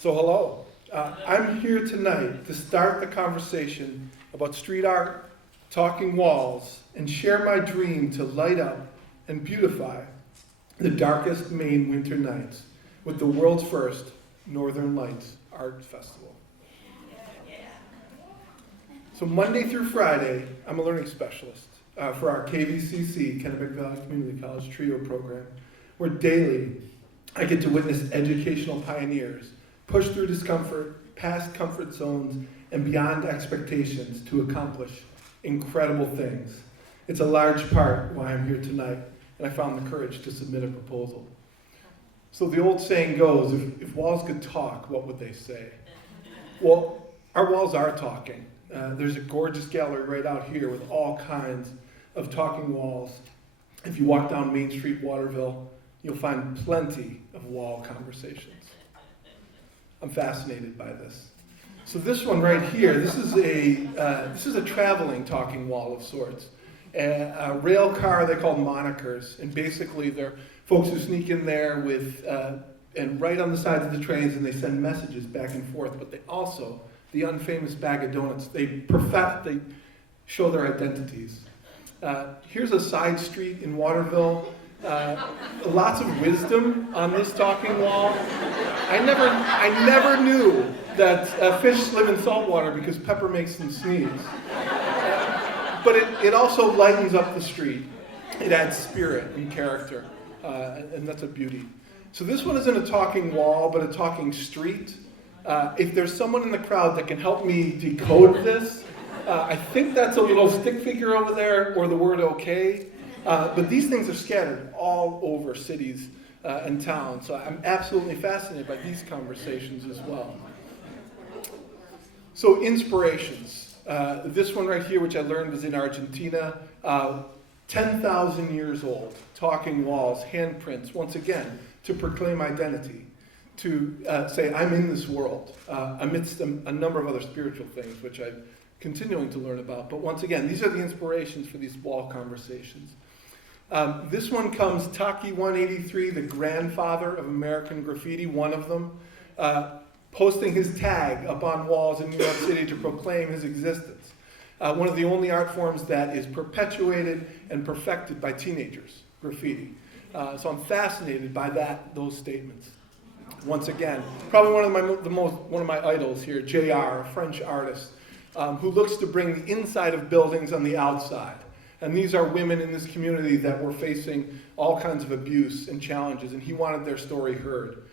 So hello, I'm here tonight to start the conversation about street art, talking walls, and share my dream to light up and beautify the darkest Maine winter nights with the world's first Northern Lights Art Festival. So Monday through Friday, I'm a learning specialist for our KVCC, Kennebec Valley Community College TRIO program, where daily I get to witness educational pioneers push through discomfort, past comfort zones, and beyond expectations to accomplish incredible things. It's a large part why I'm here tonight, and I found the courage to submit a proposal. So the old saying goes, if walls could talk, what would they say? Well, our walls are talking. There's a gorgeous gallery right out here with all kinds of talking walls. If you walk down Main Street, Waterville, you'll find plenty of wall conversations. I'm fascinated by this. So this one right here, this is a traveling talking wall of sorts. A rail car they call monikers, and basically they're folks who sneak in there with and write on the sides of the trains, and they send messages back and forth. But they also, the unfamous bag of donuts, they show their identities. Here's a side street in Waterville. Lots of wisdom on this talking wall. I never knew that fish live in salt water because pepper makes them sneeze. But it also lightens up the street. It adds spirit and character, and that's a beauty. So this one isn't a talking wall, but a talking street. If there's someone in the crowd that can help me decode this, I think that's a little stick figure over there, or the word okay. But these things are scattered all over cities and towns, so I'm absolutely fascinated by these conversations as well. So inspirations. This one right here, which I learned was in Argentina, 10,000 years old, talking walls, handprints, once again, to proclaim identity, to say I'm in this world, amidst a number of other spiritual things, which I'm continuing to learn about. But once again, these are the inspirations for these wall conversations. This one comes, Taki 183, the grandfather of American graffiti, one of them, posting his tag up on walls in New York City to proclaim his existence. One of the only art forms that is perpetuated and perfected by teenagers, graffiti. So I'm fascinated by those statements. Once again, probably one of my idols here, JR, a French artist, who looks to bring the inside of buildings on the outside. And these are women in this community that were facing all kinds of abuse and challenges, and he wanted their story heard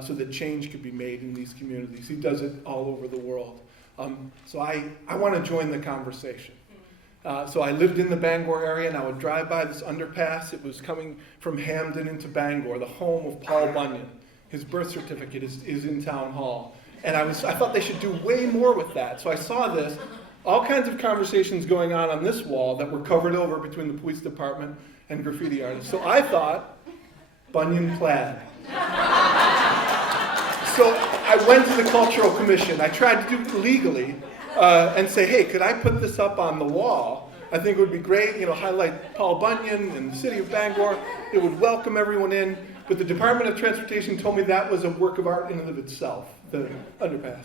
so that change could be made in these communities. He does it all over the world. So I want to join the conversation. So I lived in the Bangor area, and I would drive by this underpass. It was coming from Hamden into Bangor, the home of Paul Bunyan. His birth certificate is in Town Hall. And I thought they should do way more with that. So I saw this. All kinds of conversations going on this wall that were covered over between the police department and graffiti artists. So I thought, Bunyan plaid. So I went to the Cultural Commission. I tried to do it legally and say, hey, could I put this up on the wall? I think it would be great, highlight Paul Bunyan and the city of Bangor. It would welcome everyone in. But the Department of Transportation told me that was a work of art in and of itself, the underpass.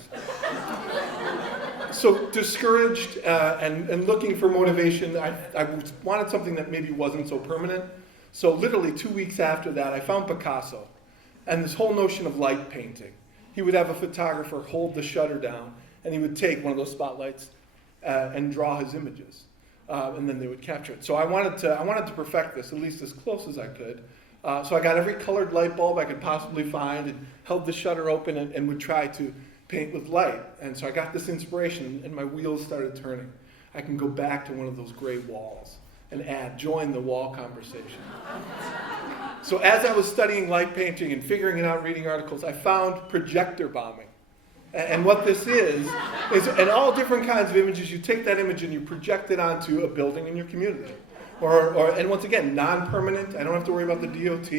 So discouraged and looking for motivation, I wanted something that maybe wasn't so permanent. So literally 2 weeks after that, I found Picasso and this whole notion of light painting. He would have a photographer hold the shutter down, and he would take one of those spotlights and draw his images, and then they would capture it. So I wanted to perfect this, at least as close as I could. So I got every colored light bulb I could possibly find and held the shutter open and would try to paint with light. And so I got this inspiration, and my wheels started turning. I can go back to one of those gray walls and join the wall conversation. So as I was studying light painting and figuring it out, reading articles, I found projector bombing. And what this is in all different kinds of images, you take that image and you project it onto a building in your community. And once again, non-permanent. I don't have to worry about the DOT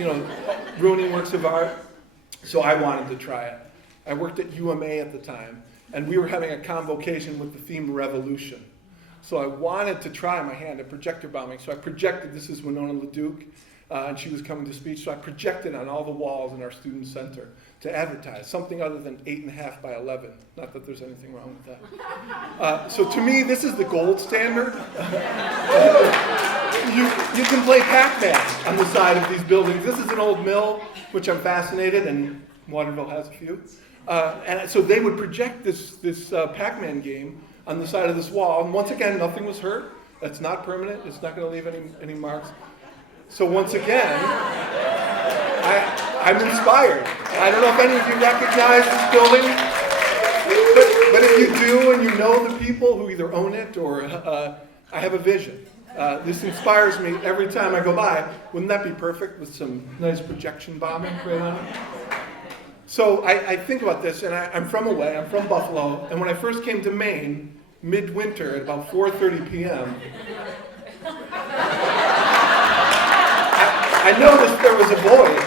and ruining works of art. So I wanted to try it. I worked at UMA at the time, and we were having a convocation with the theme revolution. So I wanted to try my hand at projector bombing. So I projected, this is Winona LaDuke, and she was coming to speech. So I projected on all the walls in our student center to advertise, something other than 8.5 by 11. Not that there's anything wrong with that. So to me, this is the gold standard. You can play Pac-Man on the side of these buildings. This is an old mill, which I'm fascinated, and Waterville has a few. And so they would project this Pac-Man game on the side of this wall. And once again, nothing was hurt. That's not permanent. It's not going to leave any marks. So once again, I'm inspired. I don't know if any of you recognize this building, but if you do and you know the people who either own it or I have a vision. This inspires me every time I go by. Wouldn't that be perfect with some nice projection bombing right on it? So I think about this, and I'm from away. I'm from Buffalo, and when I first came to Maine, midwinter at about 4:30 p.m., I noticed there was a void.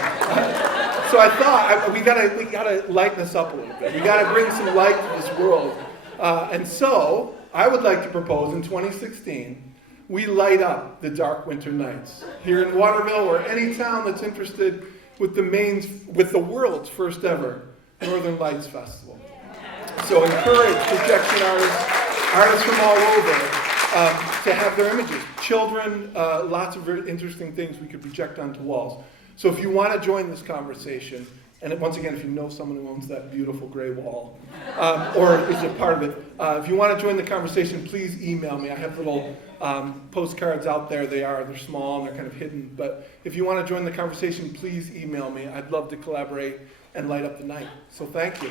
So I thought we gotta lighten this up a little bit. We gotta bring some light to this world. And so I would like to propose in 2016 we light up the dark winter nights here in Waterville or any town that's interested with the world's first ever Northern Lights Festival. So encourage projection artists from all over to have their images. Children, lots of very interesting things we could project onto walls. So if you want to join this conversation, and once again, if you know someone who owns that beautiful gray wall, or is a part of it, if you want to join the conversation, please email me. I have little postcards out there. They're small and they're kind of hidden. But if you want to join the conversation, please email me. I'd love to collaborate and light up the night. So thank you.